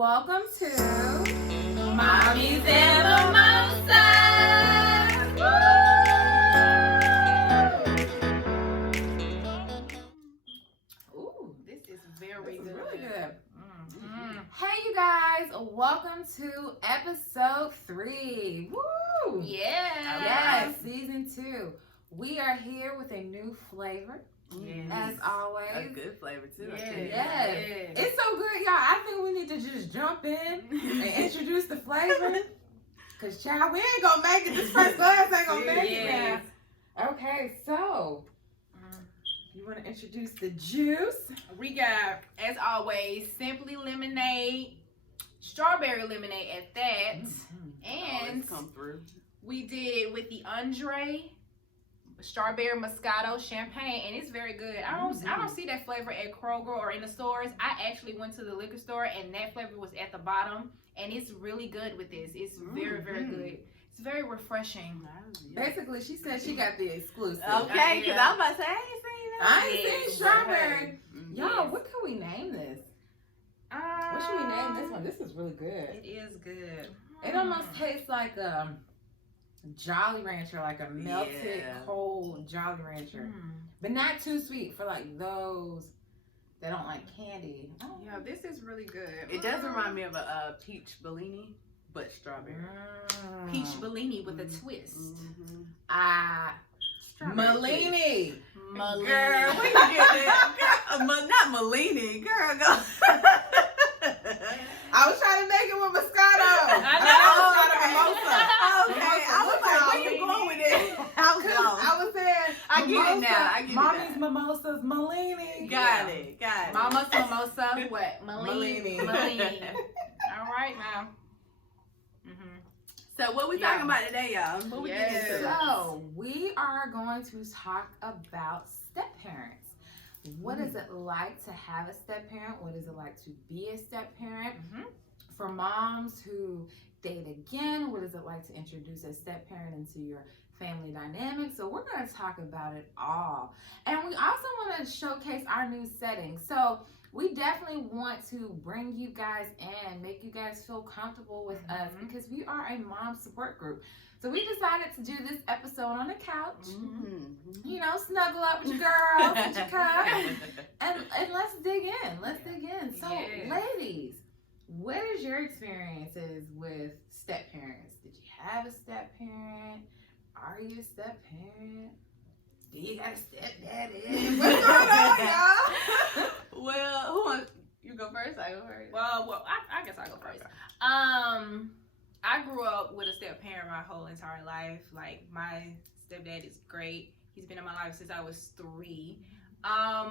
Welcome to Mommies and Mimosas. Ooh, this is very good. Really good. Mm-hmm. Hey, you guys! Welcome to episode 3. Woo! Yes, season 2. We are here with a new flavor. Yes. As always. A good flavor too. Yes. It's so good, y'all. I think we need to just jump in and introduce the flavor. Cause child, we ain't gonna make it. This first glass ain't gonna make it now. Okay, so you wanna introduce the juice? We got, as always, Simply Lemonade, strawberry lemonade at that. And come through. We did with the Andre strawberry Moscato champagne, and it's very good. I don't see that flavor at Kroger or in the stores. I actually went to the liquor store and that flavor was at the bottom, and it's really good with this. It's very, very good. It's very refreshing. Basically, she said she got the exclusive. Okay, because I was about to say, I ain't seen strawberry. Y'all, what can we name this? What should we name this one? This is really good. It is good. It almost tastes like Jolly Rancher, like a melted cold Jolly Rancher, but not too sweet for like those that don't like candy. Yeah, this is really good. It does remind me of a peach Bellini, but strawberry. Peach Bellini with a twist. Malini. Girl, where you get that? Girl, not Malini, girl. Go. I was trying to make it with Moscato. I know. Mimosa. Okay, I was like, where you going with it? I was saying, I get it now. Mommy's Mimosas, Malini. Got it. Mama's Mimosa, what? Malini. All right, now. So what we talking about today, y'all? What we getting into? So we are going to talk about step-parents. What is it like to have a step-parent? What is it like to be a step-parent? For moms who date again, what is it like to introduce a step-parent into your family dynamic? So we're going to talk about it all. And we also want to showcase our new setting. So we definitely want to bring you guys in, make you guys feel comfortable with us, because we are a mom support group. So we decided to do this episode on the couch, you know, snuggle up with your girls, with your cup, and let's dig in. So, ladies, what is your experiences with step-parents? Did you have a step-parent? Are you a step-parent? Do you got a stepdaddy? What's going on, y'all? Well, who wants? You go first? I go first. Well, I guess I'll go first. I grew up with a step-parent my whole entire life. Like, my stepdad is great. He's been in my life since I was 3. I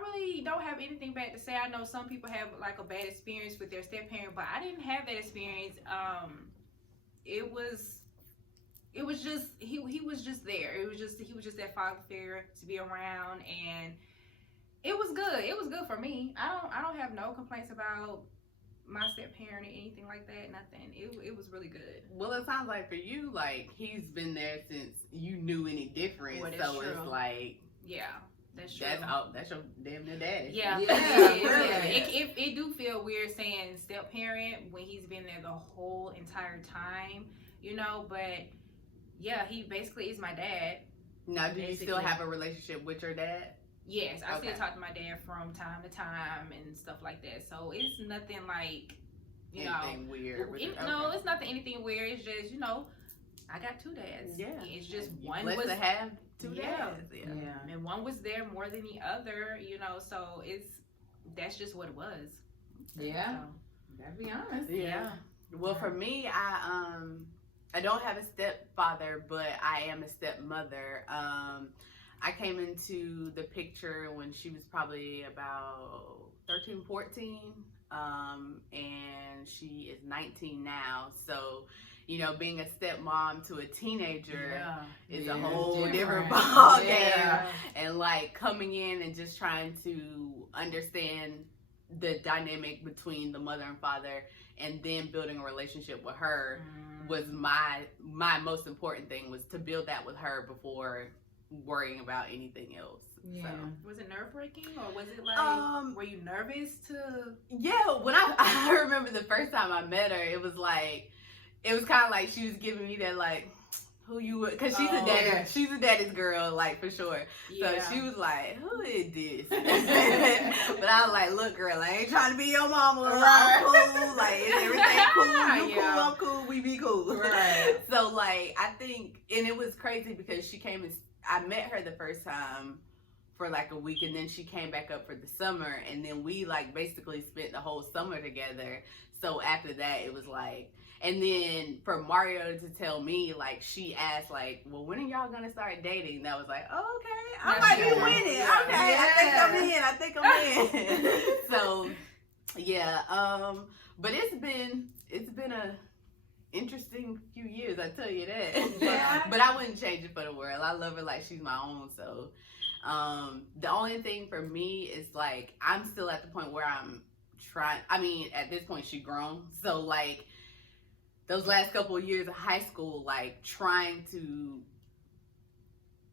really don't have anything bad to say. I know some people have like a bad experience with their step-parent, but I didn't have that experience. It was just he was just there. He was just that father figure to be around, and it was good. It was good for me. I don't have no complaints about my step-parent or anything like that. Nothing. It was really good. Well, it sounds like for you, like, he's been there since you knew any different. Well, so true. It's like, that's true. That's your damn near daddy. Yeah. Really. It do feel weird saying step-parent when he's been there the whole entire time, you know, but yeah, he basically is my dad. Now, do you still have a relationship with your dad? Yes, I still talk to my dad from time to time and stuff like that. So it's nothing like, anything weird. No, it's nothing anything weird. It's just, you know, I got 2 dads. Yeah. It's just one was to have 2 dads. Yeah. And one was there more than the other, you know, so that's just what it was. Yeah. Gotta be honest. Yeah. Well, for me, I don't have a stepfather, but I am a stepmother. I came into the picture when she was probably about 13, 14, and she is 19 now. So, you know, being a stepmom to a teenager is a whole different ball game. And like coming in and just trying to understand the dynamic between the mother and father, and then building a relationship with her was my most important thing, was to build that with her before worrying about anything else. Yeah. So. Was it nerve-wracking, or was it like, were you nervous to? Yeah, when I remember the first time I met her, it was kind of like she was giving me that like, who you would, because she's a daddy's girl, like, for sure. Yeah. So she was like, who is this? But I was like, look, girl, I ain't trying to be your mama. I'm cool. Like, is everything cool? You cool? I'm cool. We be cool. Right. So, like, I think, and it was crazy because she came and I met her the first time for like a week, and then she came back up for the summer, and then we like basically spent the whole summer together. So after that, it was like, and then for Mario to tell me, like, she asked, like, well, when are y'all gonna start dating? And I was like, oh, okay, I might be winning. Yeah. Okay, yeah. I think I'm in. So, yeah, but it's been a interesting few years, I tell you that. Yeah. But I wouldn't change it for the world. I love her like she's my own, so. The only thing for me is, like, I'm still at the point where I'm trying, I mean, at this point, she grown, so, like, those last couple of years of high school, like, trying to,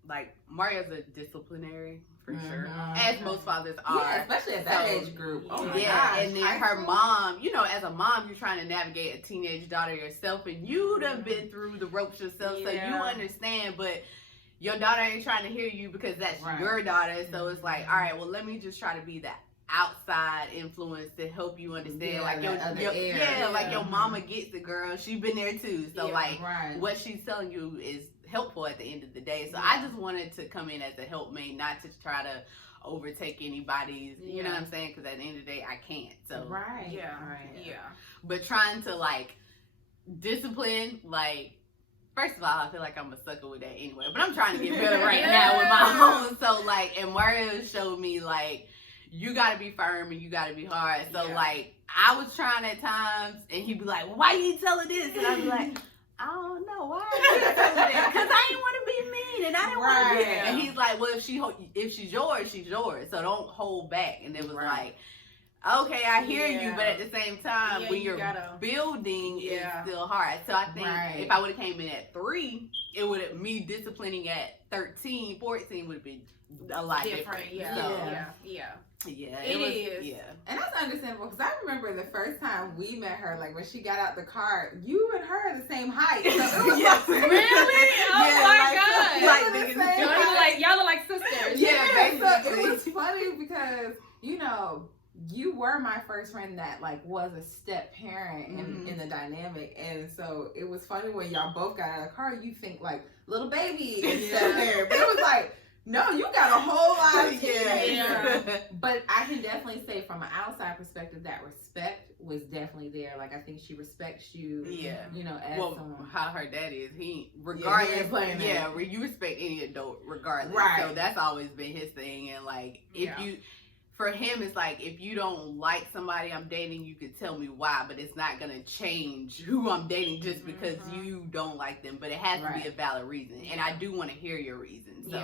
like, Mario's a disciplinary, for sure, as most fathers are. Yeah, especially at that age group. Oh my yeah, gosh. and then her mom, you know, as a mom, you're trying to navigate a teenage daughter yourself, and you done been through the ropes yourself, so you understand, but your daughter ain't trying to hear you because that's your daughter, so it's like, all right, well, let me just try to be that outside influence to help you understand, like like your mama gets it, girl. She been there too, so what she's telling you is helpful at the end of the day. So I just wanted to come in as a helpmate, not to try to overtake anybody's, you know what I'm saying? Because at the end of the day, I can't. So but trying to like discipline, like. First of all, I feel like I'm a sucker with that anyway, but I'm trying to get better right now with my own. So, like, and Mario showed me, like, you got to be firm and you got to be hard. So, like, I was trying at times, and he'd be like, well, why you telling this? And I'd be like, I don't know. Why are you telling that? Because I didn't want to be mean, and I didn't want to be. And he's like, well, if she's yours, she's yours. So don't hold back. And it was like, okay, I hear you, but at the same time, when you're building, it's still hard. So I think if I would have came in at 3, it would have, me disciplining at 13, 14 would have been a lot different. Yeah, it is. Yeah. And that's understandable, because I remember the first time we met her, like when she got out the car, you and her are the same height. So it was really? Oh my God. Y'all look like sisters. Yeah, so it was funny because, you know, you were my first friend that like was a step parent in the dynamic, and so it was funny when y'all both got out of the car. You think like little baby and step parent, but it was like, no, you got a whole lot of kids. But I can definitely say from an outside perspective that respect was definitely there. Like I think she respects you. You know, as someone. How her daddy is, he regardless. You respect any adult regardless. Right. So that's always been his thing, and like if you. For him, it's like, if you don't like somebody I'm dating, you could tell me why, but it's not going to change who I'm dating just because you don't like them. But it has to be a valid reason. And I do want to hear your reason. So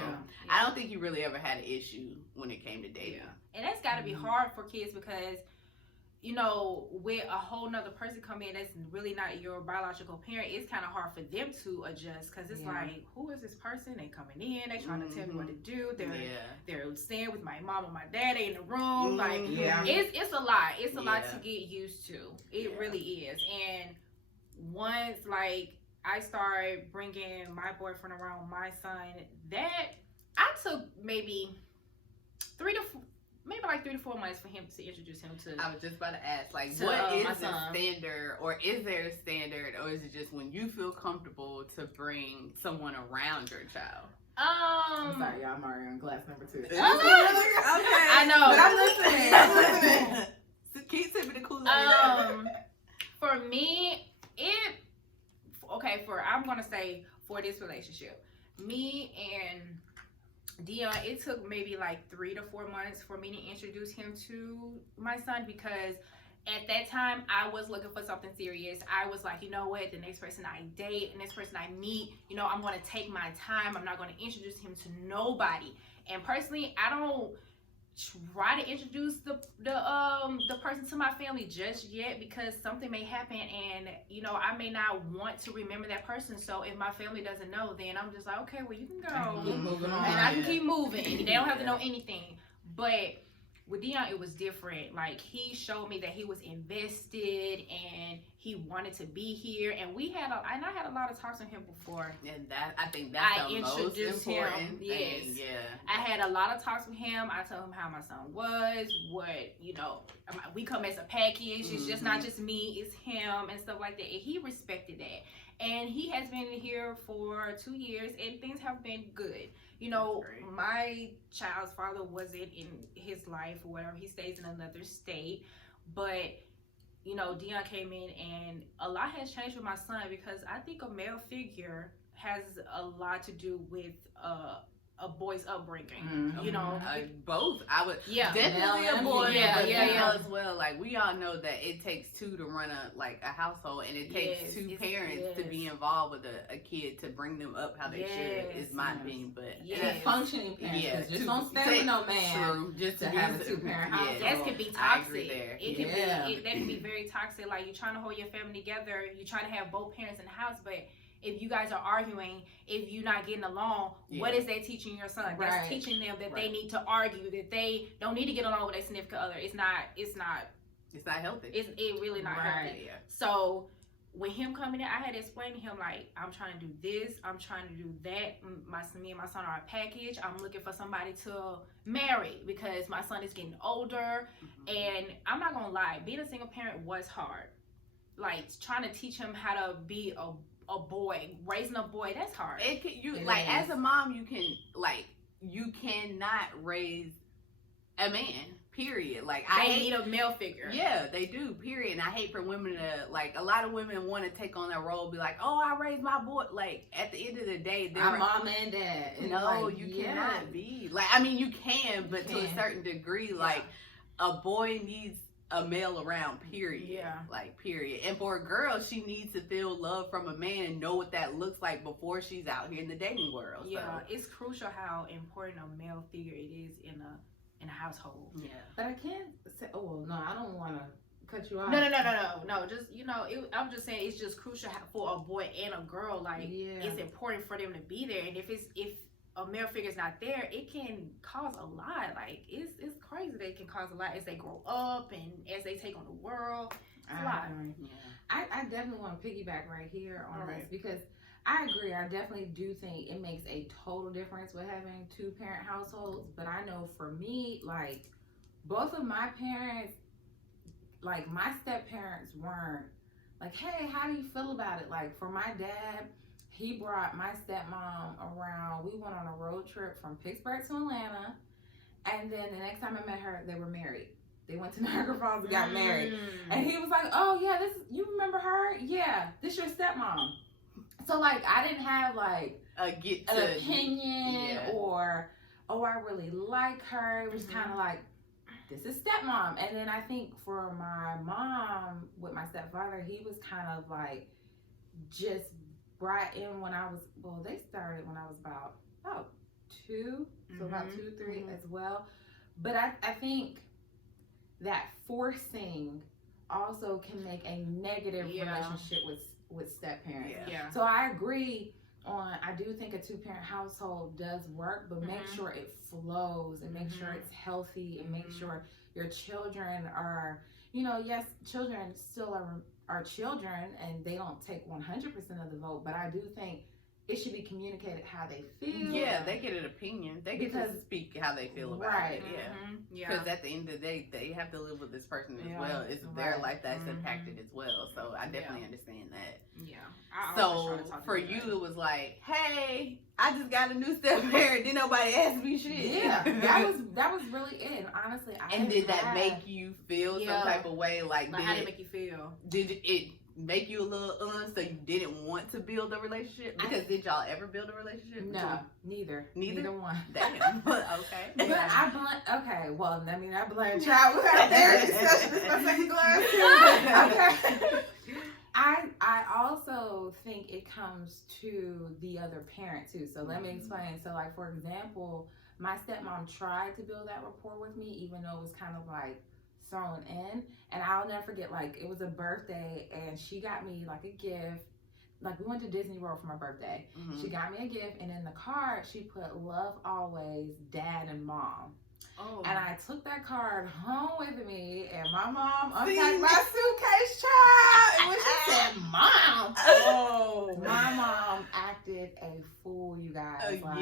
I don't think you really ever had an issue when it came to dating. And that's got to be hard for kids because, you know, with a whole nother person come in that's really not your biological parent, it's kind of hard for them to adjust because it's like, who is this person? They coming in, they trying to tell me what to do. They're staying with my mom and my daddy in the room. Like, it's a lot. It's a lot to get used to. It really is. And once, like, I started bringing my boyfriend around my son, that I took maybe 3 to 4 months for him to introduce him to. I was just about to ask, like, what is the standard, or is there a standard, or is it just when you feel comfortable to bring someone around your child? I'm sorry, y'all. Mario on glass number 2. Okay, I know. But I'm listening. So keep sipping the Kool-Aid. For me, I'm gonna say for this relationship, me and Dion, it took maybe like 3 to 4 months for me to introduce him to my son because at that time I was looking for something serious. I was like, you know what, the next person I date, the next person I meet, you know, I'm going to take my time. I'm not going to introduce him to nobody. And personally, I don't try to introduce the person to my family just yet, because something may happen and I may not want to remember that person. So if my family doesn't know, then I'm just like, okay, well, you can go Keep moving on. and I can keep moving. They don't have to know anything. But with Dion, it was different. Like, he showed me that he was invested and he wanted to be here. And I had a lot of talks with him before. And I think that's the most important thing. Yeah. I had a lot of talks with him. I told him how my son was, we come as a package. It's just not just me, it's him and stuff like that. And he respected that. And he has been here for 2 years and things have been good. My child's father wasn't in his life or whatever. He stays in another state. But, Dion came in and a lot has changed with my son, because I think a male figure has a lot to do with a boy's upbringing. Both. I would definitely a boy, as well. Like, we all know that it takes two to run a household, and it takes two parents to be involved with a kid to bring them up how they should. Is my opinion, but functioning parents. Just don't stay with no man. True. Just to have a 2-parent household. That can be toxic. That can be very toxic. Like, you're trying to hold your family together. You're trying to have both parents in the house, but if you guys are arguing, if you're not getting along, what is that teaching your son? That's teaching them that they need to argue, that they don't need to get along with their significant other. It's not healthy. It's really not healthy. Yeah. So with him coming in, I had to explain to him, like, I'm trying to do this, I'm trying to do that. Me and my son are a package. I'm looking for somebody to marry because my son is getting older. And I'm not gonna lie, being a single parent was hard. Like, trying to teach him how to be a boy, raising a boy, that's hard. As a mom, you cannot raise a man, period. Like, they need a male figure. Yeah, they do, period. And I hate for women to, a lot of women want to take on that role, be like, oh, I raised my boy. Like, at the end of the day, they're mom and dad. No, you cannot be. You can, but to a certain degree, a boy needs a male around, period. Yeah. Period. And for a girl, she needs to feel love from a man and know what that looks like before she's out here in the dating world. Yeah, so it's crucial how important a male figure it is in a household. Yeah. But I can't say, I don't want to cut you off. No. Just, I'm just saying it's just crucial for a boy and a girl. It's important for them to be there. And if a male figure is not there, it can cause a lot. It's crazy. They can cause a lot as they grow up and as they take on the world. It's a lot. I definitely want to piggyback right here on this, because I agree. I definitely do think it makes a total difference with having 2-parent households. But I know for me, both of my parents, my step-parents weren't hey, how do you feel about it? For my dad, he brought my stepmom around. We went on a road trip from Pittsburgh to Atlanta. And then the next time I met her, they were married. They went to Niagara Falls and got married. And he was like, oh, yeah, you remember her? Yeah, this your stepmom. So, I didn't have, an opinion or, oh, I really like her. It was kind of this is stepmom. And then I think for my mom, with my stepfather, he was kind of, just brought in when I was, they started when I was about 2, so about 2, 3 as well. But I think that forcing also can make a negative relationship with step-parents. Yeah. So I agree I do think a 2-parent household does work, but make sure it flows and make sure it's healthy and make sure your children are, yes, children still are children and they don't take 100% of the vote, but I do think it should be communicated how they feel. Yeah, they get an opinion. They get to speak how they feel about it. Yeah. Because at the end of the day, they have to live with this person as well. It's their life that's impacted as well. So I definitely understand that. Yeah. So for you, it was hey, I just got a new step-parent. Didn't nobody ask me shit. Yeah, that was really it. And honestly, did that make you feel some type of way? How did it make you feel? Did it make you a little so you didn't want to build a relationship? Because did y'all ever build a relationship? No, neither one. Damn. Okay. But I blame child. We had a therapy discussion. This is my second glass. Okay. I also think it comes to the other parent too. So let me explain. So like, for example, my stepmom tried to build that rapport with me, even though it was kind of like thrown in. And I'll never forget, like, it was a birthday and she got me like a gift. Like, we went to Disney World for my birthday. She got me a gift, and in the card she put "Love always, Dad and Mom." Oh. And I took that card home with me, and my mom unpacked my suitcase, child. And when she said "Mom," my mom acted a fool, you guys. Like,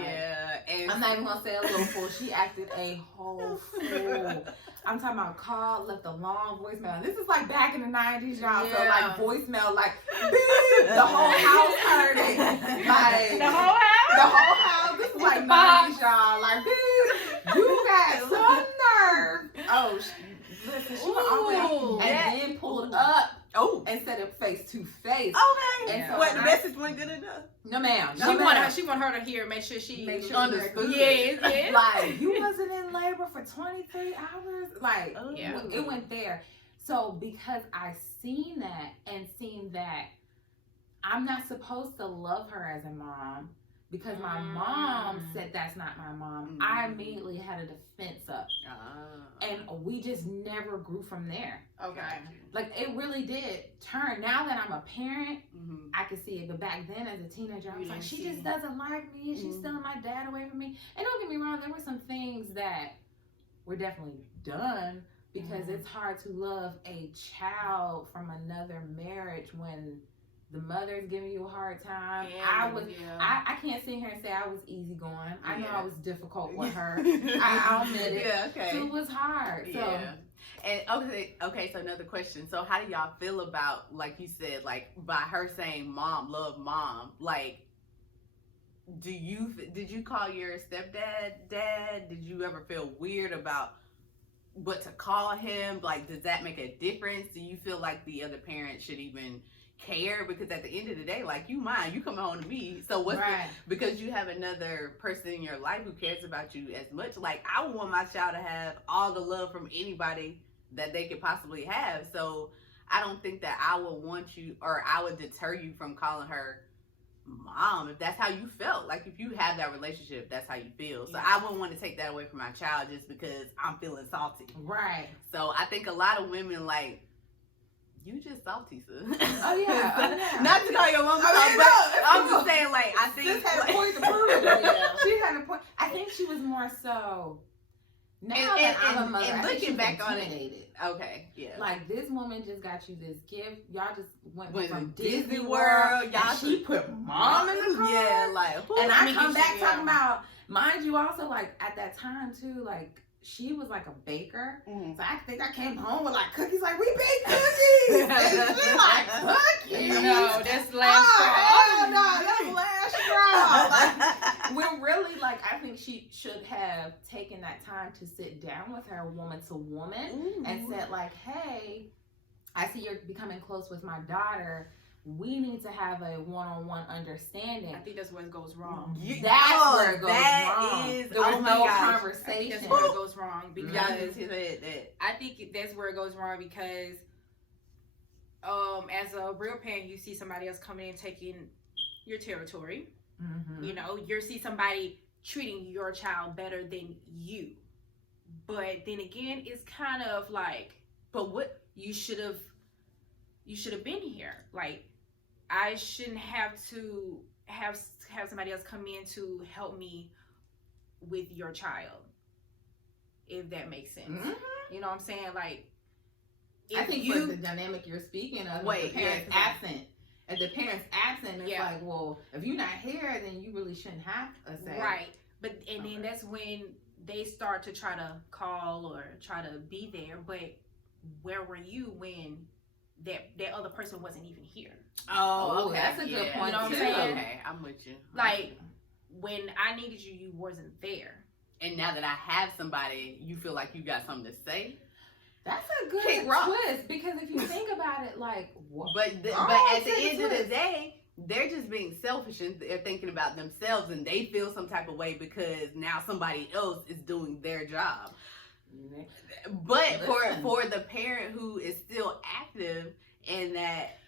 and I'm not even gonna say a little fool. She acted a whole fool. I'm talking about called, left a long voicemail. This is like back in the 90s, y'all. So like voicemail, like beep, the whole house heard it. Like the whole house. The whole house. This is like 90s, y'all. Like beep, you got some nerve. Oh, listen, she would always and then pull it up. Oh, instead of face to face. Okay. And so what, the message wasn't good enough? No, ma'am. She want her to hear. Make sure she understood. Yes. Like, you wasn't in labor for 23 hours. Like, it went there. So because I seen that and seen that I'm not supposed to love her as a mom because my mom said that's not my mom, I immediately had a defense up. And we just never grew from there. Okay. Like, it really did turn. Now that I'm a parent, I can see it. But back then, as a teenager, I was like, she just doesn't like me. And she's stealing my dad away from me. And don't get me wrong, there were some things that were definitely done because it's hard to love a child from another marriage when the mother's giving you a hard time. I can't sit here and say I was easygoing. I know I was difficult with her. I'll admit it. So it was hard. So. And okay, so another question. So how do y'all feel about, like you said, like by her saying "Mom, love Mom"? Like, did you call your stepdad Dad? Did you ever feel weird about what to call him? Like, does that make a difference? Do you feel like the other parent should even care? Because at the end of the day, like, you come home to me, so what's because you have another person in your life who cares about you as much. Like, I want my child to have all the love from anybody that they could possibly have. So I don't think that I would want you, or I would deter you from calling her Mom if that's how you felt. Like, if you have that relationship, that's how you feel. So I wouldn't want to take that away from my child just because I'm feeling salty. Right. So I think a lot of women, like, you just salty, sis. Oh yeah. Not to call your mom salty, but I'm just saying, like, I think she had a point to prove it. She had a point. I think she was more so. Now that I'm a mother, and looking back on it, like, this woman just got you this gift. Y'all just went from Disney World. Y'all, she put Mom in the car. Yeah, like, and I come back talking about, mind you, also, like, at that time too, like, she was like a baker. So I think I came home with like cookies, like, we bake cookies. And she like, cookies. No, that's last straw. No, that's last straw. Like, when really, like, I think she should have taken that time to sit down with her woman to woman and said, like, hey, I see you're becoming close with my daughter. We need to have a one-on-one understanding. I think that's where it goes wrong. That's where it goes wrong. There was no conversation. I think that's where it goes wrong because I think that's where it goes wrong because as a real parent, you see somebody else coming in taking your territory. You know, you see somebody treating your child better than you. But then again, it's kind of like, but what you should have been here. Like, I shouldn't have to have somebody else come in to help me with your child, if that makes sense. You know what I'm saying? Like, I think for the dynamic you're speaking of, the parent's absent. If the parent's absent, it's like, well, if you're not here, then you really shouldn't have a say. Right. But then that's when they start to try to call or try to be there. But where were you when that other person wasn't even here? Oh, okay. That's a good point. You know what I'm saying? Okay, I'm with you. Like, when I needed you, you wasn't there. And now that I have somebody, you feel like you got something to say? That's a good twist, because if you think about it, like, what? But at the end of the day, they're just being selfish and they're thinking about themselves, and they feel some type of way because now somebody else is doing their job. But for the parent who is still active, and that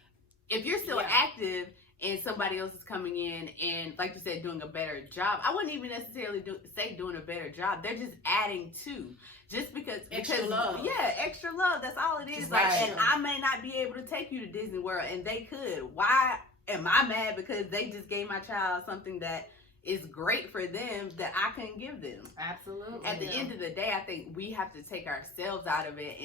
if you're still active and somebody else is coming in and, like you said, doing a better job. I wouldn't even necessarily say doing a better job. They're just adding to. Just because extra love. Yeah, extra love. That's all it is. Just like, right. And I may not be able to take you to Disney World, and they could. Why am I mad because they just gave my child something that is great for them that I couldn't give them? Absolutely. At the end of the day, I think we have to take ourselves out of it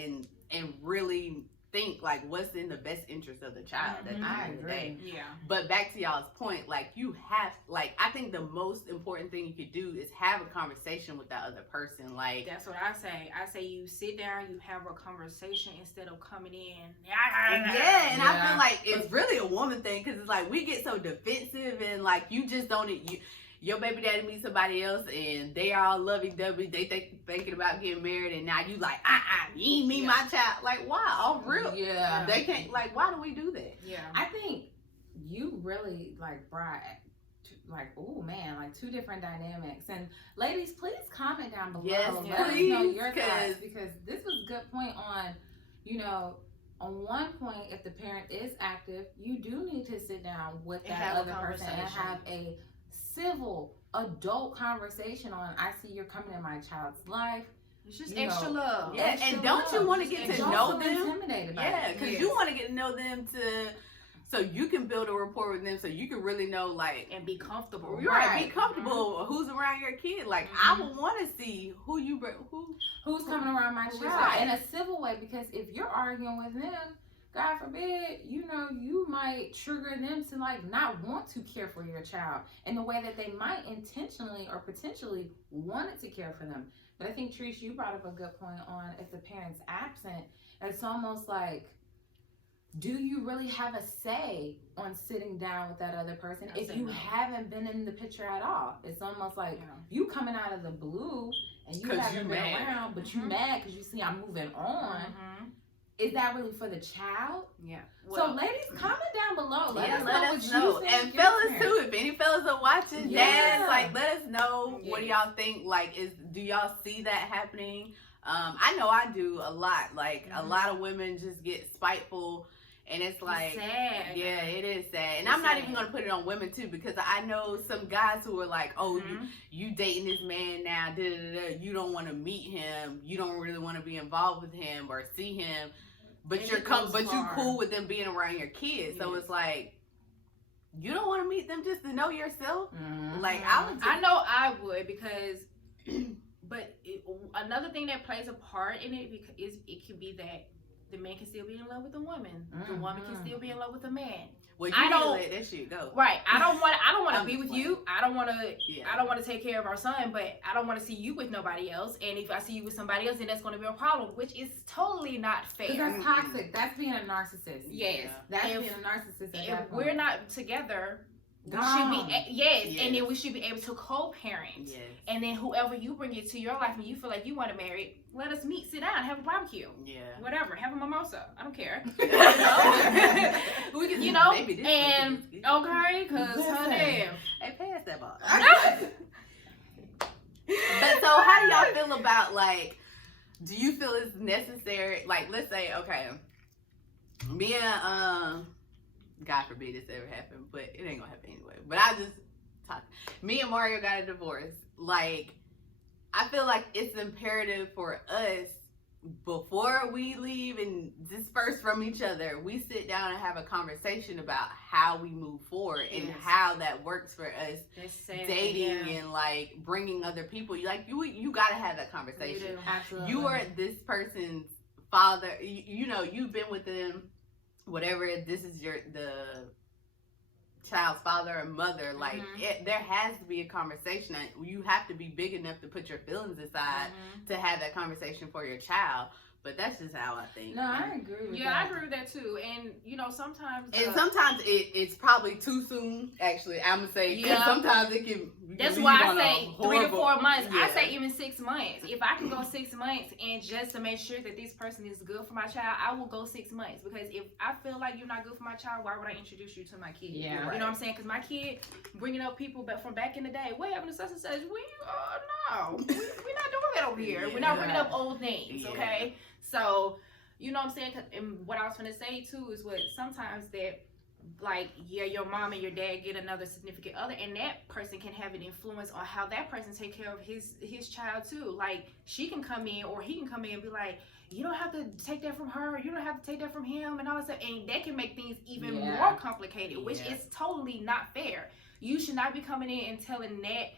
and really think like what's in the best interest of the child at the end of the day. Yeah. But back to y'all's point, like you have, like I think the most important thing you could do is have a conversation with that other person. Like that's what I say. I say you sit down, you have a conversation instead of coming in. Yeah, and I feel like it's really a woman thing because it's like we get so defensive and like you just don't. Your baby daddy meets somebody else and they all lovey-dovey. They thinking about getting married and now you like, you ain't meet my child. Like, why? Oh, real? Yeah. They can't, like, why do we do that? Yeah. I think you really, like, brought, like, oh, man, like, two different dynamics. And ladies, please comment down below. Yes, Let us please, know your thoughts because this was a good point on, you know, on one point, if the parent is active, you do need to sit down with that other person and have a civil adult conversation on, I see you're coming in my child's life. It's just extra love. Yeah, extra and don't you want to get to know them? Intimidated by yeah, because you want to get to know them so you can build a rapport with them so you can really know, like, and be comfortable. Right, be comfortable who's around your kid. Like, I would want to see who's coming around my child in a civil way, because if you're arguing with them, God forbid, you know, you might trigger them to like not want to care for your child in the way that they might intentionally or potentially wanted to care for them. But I think, Trish, you brought up a good point on if the parent's absent, it's almost like, do you really have a say on sitting down with that other person if you haven't been in the picture at all? It's almost like you coming out of the blue and you haven't been around, but you mad because you see I'm moving on. Is that really for the child? Yeah. Well, so, ladies, comment down below. Let us know. And fellas too, if any fellas are watching, dads, like, let us know what do y'all think. Like, do y'all see that happening? I know I do a lot. Like, a lot of women just get spiteful. And it's like, sad. Yeah, it is sad. And I'm not even going to put it on women, too, because I know some guys who are like, oh, you dating this man now, you don't want to meet him, you don't really want to be involved with him or see him, but you cool with them being around your kids. So it's like, you don't want to meet them just to know yourself? Like, I know I would, because, but another thing that plays a part in it is it could be that the man can still be in love with the woman. The woman can still be in love with the man. Well, you don't let that shit go. Right. I don't want to be with you. I don't want to take care of our son, but I don't want to see you with nobody else. And if I see you with somebody else, then that's going to be a problem, which is totally not fair. Because that's toxic. That's being a narcissist. Yes. That's being a narcissist. If we're not together, we should be and then we should be able to co-parent. Yes. And then whoever you bring into your life and you feel like you want to marry, let us meet, sit down, have a barbecue. Yeah. Whatever, have a mimosa. I don't care. We can, and okay, cause honey, hey, pass that ball. But so, how do y'all feel about, like, do you feel it's necessary? Like, let's say, okay, me and God forbid this ever happened, but it ain't gonna happen anyway. But I just talk. Me and Mario got a divorce. Like, I feel like it's imperative for us, before we leave and disperse from each other, we sit down and have a conversation about how we move forward and how that works for us dating and like bringing other people. Like, you gotta have that conversation. You do. Absolutely. You are this person's father. You know, you've been with them. Whatever, this is the child's father or mother, like there has to be a conversation. You have to be big enough to put your feelings aside to have that conversation for your child. But that's just how I think. No, I agree with that. Yeah, I agree with that too. And sometimes it's probably too soon. Actually, I'm gonna say sometimes it can. That's why I say 3 to 4 months. Yeah. I say even 6 months. If I can go 6 months and just to make sure that this person is good for my child, I will go 6 months. Because if I feel like you're not good for my child, why would I introduce you to my kid? Yeah, you know what I'm saying? Because my kid bringing up people from back in the day. What happened to such and such? No, we're not doing that over here. We're not bringing up old things. Okay. So, you know what I'm saying? And what I was going to say, too, is sometimes that like, yeah, your mom and your dad get another significant other, and that person can have an influence on how that person take care of his child too. Like, she can come in, or he can come in and be like, you don't have to take that from her, you don't have to take that from him, and all that stuff, and that can make things even more complicated, which is totally not fair. You should not be coming in and telling that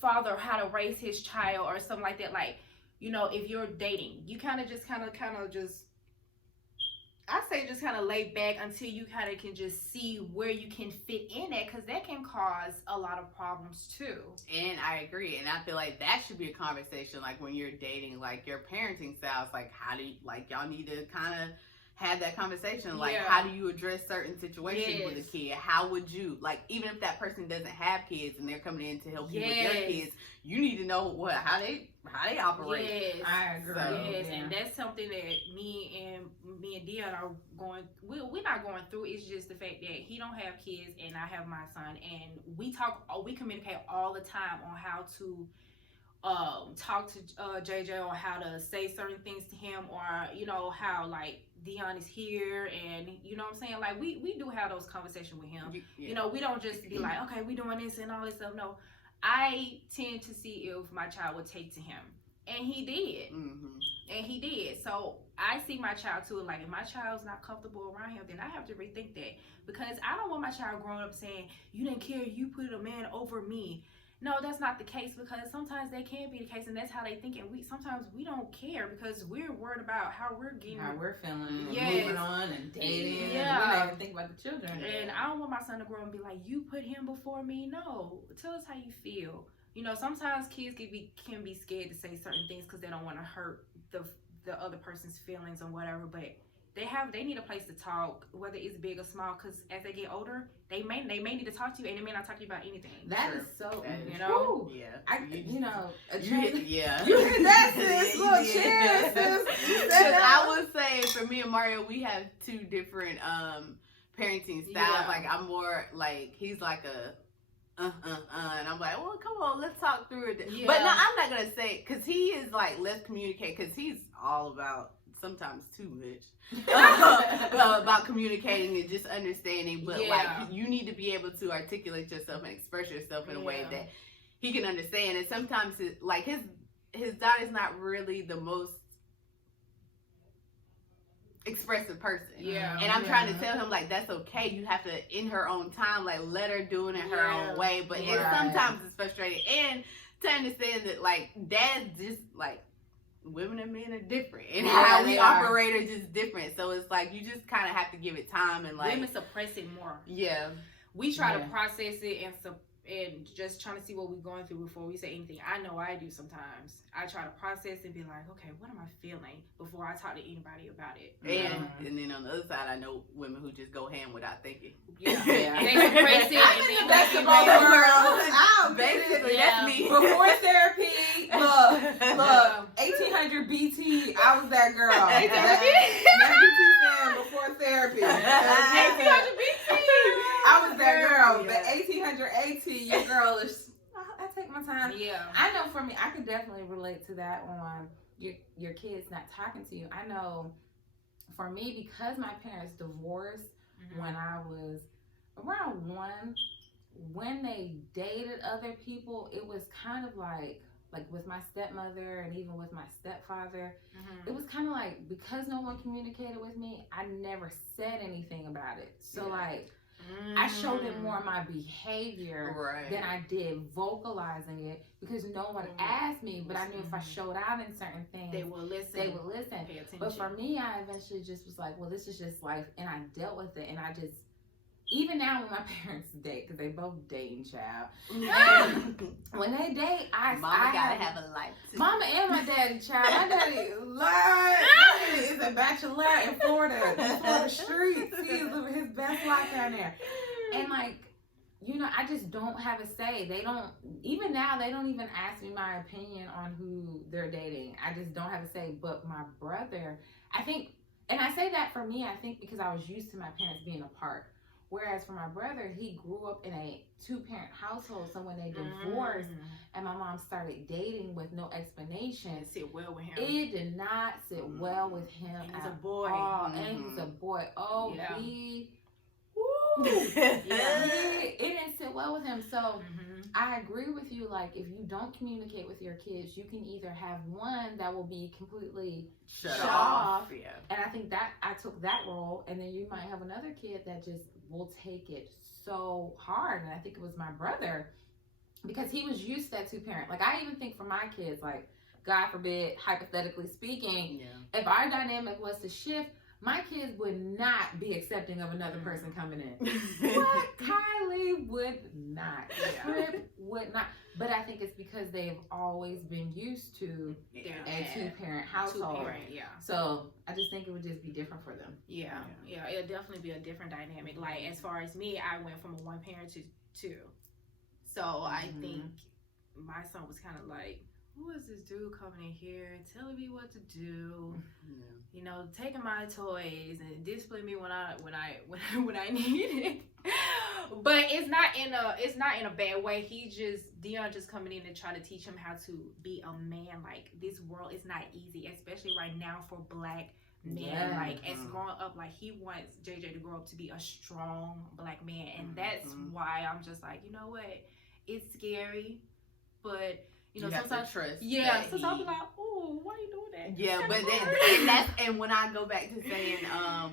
father how to raise his child or something like that. Like, you know, if you're dating, you kind of just I say just kind of lay back until you kind of can just see where you can fit in at, because that can cause a lot of problems too. And I agree, and I feel like that should be a conversation, like when you're dating, like your parenting styles, like how do you, like y'all need to kind of have that conversation, like how do you address certain situations with a kid? How would you, like, even if that person doesn't have kids and they're coming in to help you with your kids, you need to know how they operate. Yes, I agree. Yes, and that's something that me and Dion are going. We're not going through. It's just the fact that he don't have kids and I have my son, and we communicate all the time on how to talk to JJ, or how to say certain things to him, or you know how, like, Dion is here, and you know what I'm saying, like we do have those conversations with him. You know, we don't just be like, okay, we doing this and all this stuff. No, I tend to see if my child would take to him, and he did. And he did. So I see my child too, like, if my child's not comfortable around him, then I have to rethink that, because I don't want my child growing up saying, you didn't care, you put a man over me. No, that's not the case, because sometimes that can be the case, and that's how they think. And sometimes we don't care because we're worried about how we're feeling, moving on and dating. And we don't even think about the children. And I don't want my son to grow up and be like, you put him before me. No, tell us how you feel. You know, sometimes kids can be scared to say certain things because they don't want to hurt the other person's feelings or whatever, but they need a place to talk, whether it's big or small, because as they get older, they may need to talk to you, and they may not talk to you about anything. That is so, you know, you know, you hit that, sis. Look, cheers, sis. I would say for me and Mario, we have two different parenting styles. Like, I'm more like, he's like a and I'm like, well, come on, let's talk through it. But no, I'm not gonna say, because he is like, let's communicate, because he's all about, sometimes too much, about communicating and just understanding. But like, you need to be able to articulate yourself and express yourself in a way that he can understand. And sometimes like his daughter's not really the most expressive person. And I'm trying to tell him, like, that's okay. You have to, in her own time, like, let her do it in her own way. But it's sometimes it's frustrating. And to understand that, like, dad's just like, women and men are different, and how we operate are just different. So it's like, you just kind of have to give it time, and like, women suppress it more. We try to process it and just trying to see what we're going through before we say anything. I know I do sometimes. I try to process and be like, okay, what am I feeling before I talk to anybody about it. And then on the other side, I know women who just go ham without thinking. They suppress it. I'm in the basketball world. Basically, that's me. Before therapy, look, 1800 BT, I was that girl. That BT stand before therapy. 1800 BT. I was that girl. The 1800 AT, your girl is, I take my time. I know for me, I could definitely relate to that on your kids not talking to you. I know for me, because my parents divorced when I was around 1, when they dated other people, it was kind of like with my stepmother and even with my stepfather, it was kind of like, because no one communicated with me, I never said anything about it. So like, I showed it more my behavior than I did vocalizing it, because no one asked me, but I knew if I showed out in certain things, they would listen. Pay attention. But for me, I eventually just was like, well, this is just life, and I dealt with it, and I just, even now when my parents date, because they both dating, child. When they date, I gotta have a life too. Mama and my daddy, child. My daddy is a bachelor in Florida, Florida streets. He is living his best life down there. And like, you know, I just don't have a say. They don't, even now, they don't even ask me my opinion on who they're dating. I just don't have a say. But my brother, I think, and I say that for me, I think because I was used to my parents being apart. Whereas for my brother, he grew up in a 2-parent household. So when they divorced and my mom started dating with no explanation, it sit well with him. It did not sit well with him. He's a boy. And he's a boy. Oh, yeah. he it didn't sit well with him. So I agree with you. Like, if you don't communicate with your kids, you can either have one that will be completely shut off. Yeah. And I think that I took that role, and then you might have another kid that just will take it so hard. And I think it was my brother, because he was used to that two-parent. Like, I even think for my kids, like, God forbid, hypothetically speaking, if our dynamic was to shift, my kids would not be accepting of another person coming in. What? Kylie would not. Trip would not. But I think it's because they've always been used to a two-parent household. So I just think it would just be different for them. Yeah, it'll definitely be a different dynamic. Like, as far as me, I went from a one-parent to two. So I think my son was kind of like, who is this dude coming in here telling me what to do? You know, taking my toys and disciplining me when I need it. But it's not in a bad way. Dion just coming in and trying to teach him how to be a man. Like, this world is not easy, especially right now for Black men. Like, as growing up, like, he wants JJ to grow up to be a strong Black man, and that's why I'm just like, you know what? It's scary, but you know, sometimes trust. Sometimes I'll be like, oh, why are you doing that? Yeah, but then when I go back to saying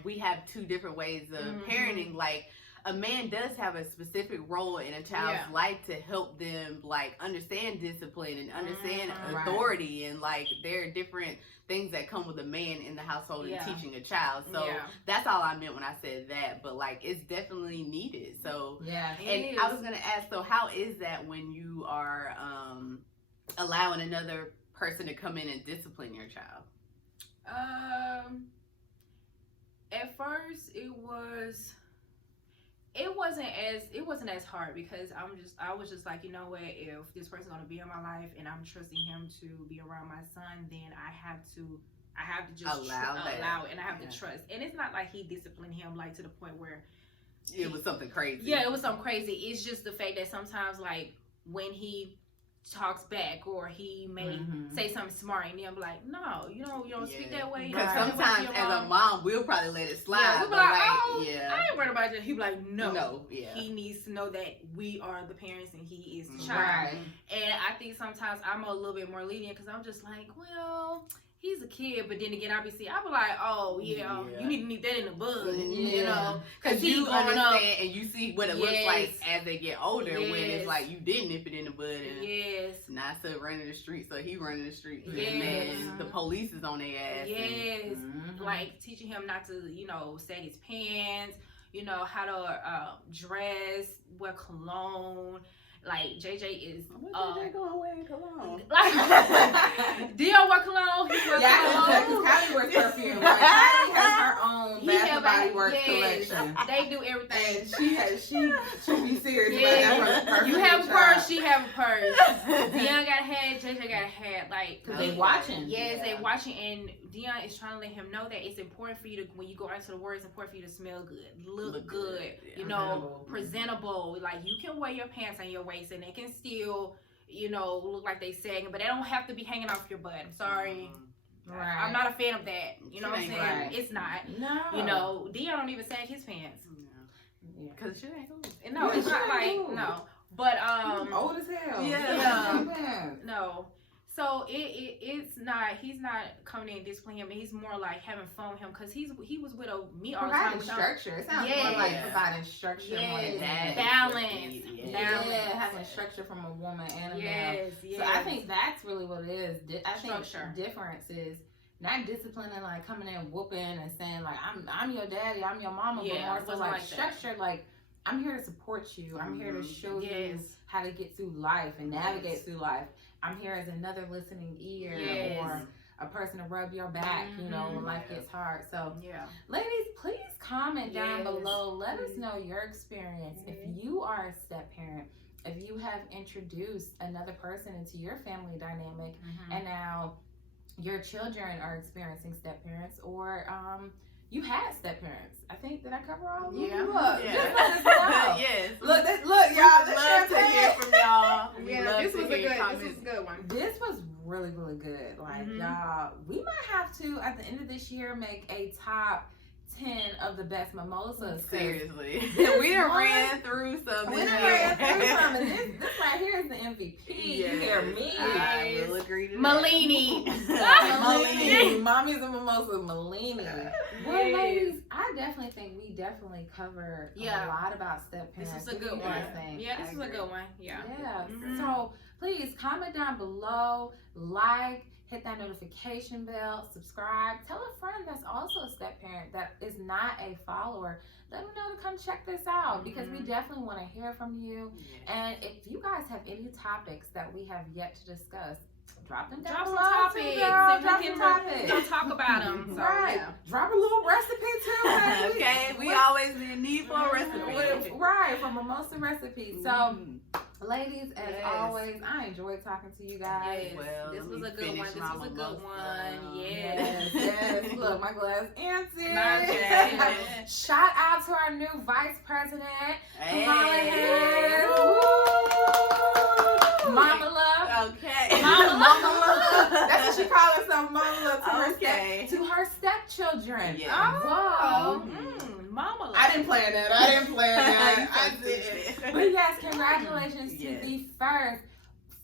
we have two different ways of parenting, like, a man does have a specific role in a child's life to help them, like, understand discipline and understand authority, and, like, there are different things that come with a man in the household and teaching a child. So that's all I meant when I said that. But, like, it's definitely needed. So and I was gonna ask, so how is that when you are allowing another person to come in and discipline your child? At first it wasn't as hard, because I was just like, you know what, if this person's gonna be in my life and I'm trusting him to be around my son, then I have to just allow it, and I have to trust. And it's not like he disciplined him, like, to the point where it was something crazy. Yeah, it was something crazy. It's just the fact that sometimes, like, when he talks back, or he may say something smart, and I'm like, no, you don't speak that way. Because sometimes as a mom, we'll probably let it slide. We'll be like, I ain't worried about that. He'll be like, no. He needs to know that we are the parents and he is the child. And I think sometimes I'm a little bit more lenient, because I'm just like, well, he's a kid. But then again, obviously, I'll be like, oh, you need to nip that in the bud, you know, because you understand and you see what it looks like as they get older, when it's like you did nip it in the bud, and not to running the street, so he running the street, and then the police is on their ass. Like, teaching him not to, you know, sag his pants, you know, how to dress, wear cologne. Like, JJ is JJ going wearing cologne? Dion wear cologne. He wears cologne. Because Kylie wears perfume. Like, Kylie has her own Bath and Body Works collection. They do everything. And she be serious about that. You have a purse, she have a purse. Dion got a hat, JJ got a hat. Like, because they watching. Yes, they watching, and Dion is trying to let him know that it's important for you to, when you go out into the world, it's important for you to smell good, look good, you know, presentable. Like, you can wear your pants on your waist, and they can still, you know, look like they sagging, but they don't have to be hanging off your butt. I'm sorry. I'm not a fan of that. You know what I'm saying? It's not. No. You know, Dion don't even sag his pants. Because shit ain't cool. No, it's not like, no. But, old as hell. No. So it's not, he's not coming in and disciplining him, and he's more like having fun with him, because he was with me all the time. Providing structure. It sounds more like providing structure more than that. Balance. Having structure from a woman and a man. So I think that's really what it is. I think the difference is not disciplining, like coming in whooping and saying like, I'm your daddy, I'm your mama, but more so like structure, like, I'm here to support you. I'm here to show you how to get through life and navigate through life. I'm here as another listening ear or a person to rub your back, you know, when life gets hard. So, ladies, please comment down below. Let us know your experience. If you are a step parent, if you have introduced another person into your family dynamic, and now your children are experiencing step parents, or you had step parents. I think, did I cover all of them? Yeah. Look, just let us know. Yes. Look, y'all. We love to hear from y'all. This was a good one. This was really, really good. Like, y'all, we might have to, at the end of this year, make a top 10 of the best mimosas. Seriously. This We done one- ran through some. We done ran through some, and this right here is the MVP. You hear me? I will agree to that. Malini. Malini. Mommies and Mimosas, Malini. Well, Yes. ladies, I definitely think we definitely covered Yeah. a lot about step This parents. is a What do good you one. guys think? Yeah, this I is a agree. good one. Yeah. Yeah. Mhm. So please comment down below, like, hit that notification bell, subscribe. Tell a friend that's also a step parent that is not a follower. Let them know to come check this out because we definitely want to hear from you. Yeah. And if you guys have any topics that we have yet to discuss, drop them down Drop some below. topics. Too, girl. And Drop we some can topics. talk about them. So, Right. yeah. Drop a little recipe too. baby. Okay, we With- always be in need for a recipe. Right, from Mimosa recipes. So, Mhm. ladies, as Yes. always, I enjoyed talking to you guys. Yes. Well, This let was me a good one. finish This my was a good mimosa. one. Yes, Yes. yes. Look, my glass empty. Okay. Shout out to our new vice president, Hey. Kamala Harris. Woo! Mama love. Okay. Mama love. That's what she calls herself, Mama love, to her Okay. to her stepchildren. Yeah. Whoa. Mama. I didn't plan that. I didn't plan that. I So did. stupid. But yes, congratulations to Yes. the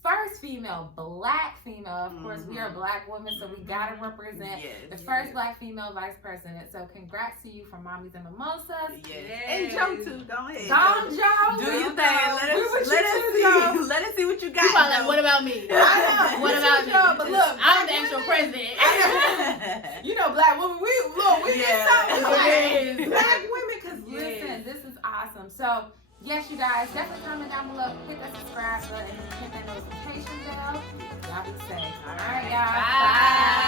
first female, black female. Of course, we are black women, so we gotta represent the Yes. first black female vice president. So congrats to you from Mommies and Mimosas. Yes. And Joe too. Go ahead. Dom Joe, Do your thing. we with Let you us too, see. Joe. Let us see what you got. You probably like, what about me? I know. What We about with me? Joe, but look, I'm the black actual women- president. You know, black women, we Yeah. get something. Yes. Black women, because Yes. listen, this is awesome. So, yes, you guys, definitely comment down below, hit that subscribe button, hit that notification bell. Y'all be safe. All right, y'all. Bye.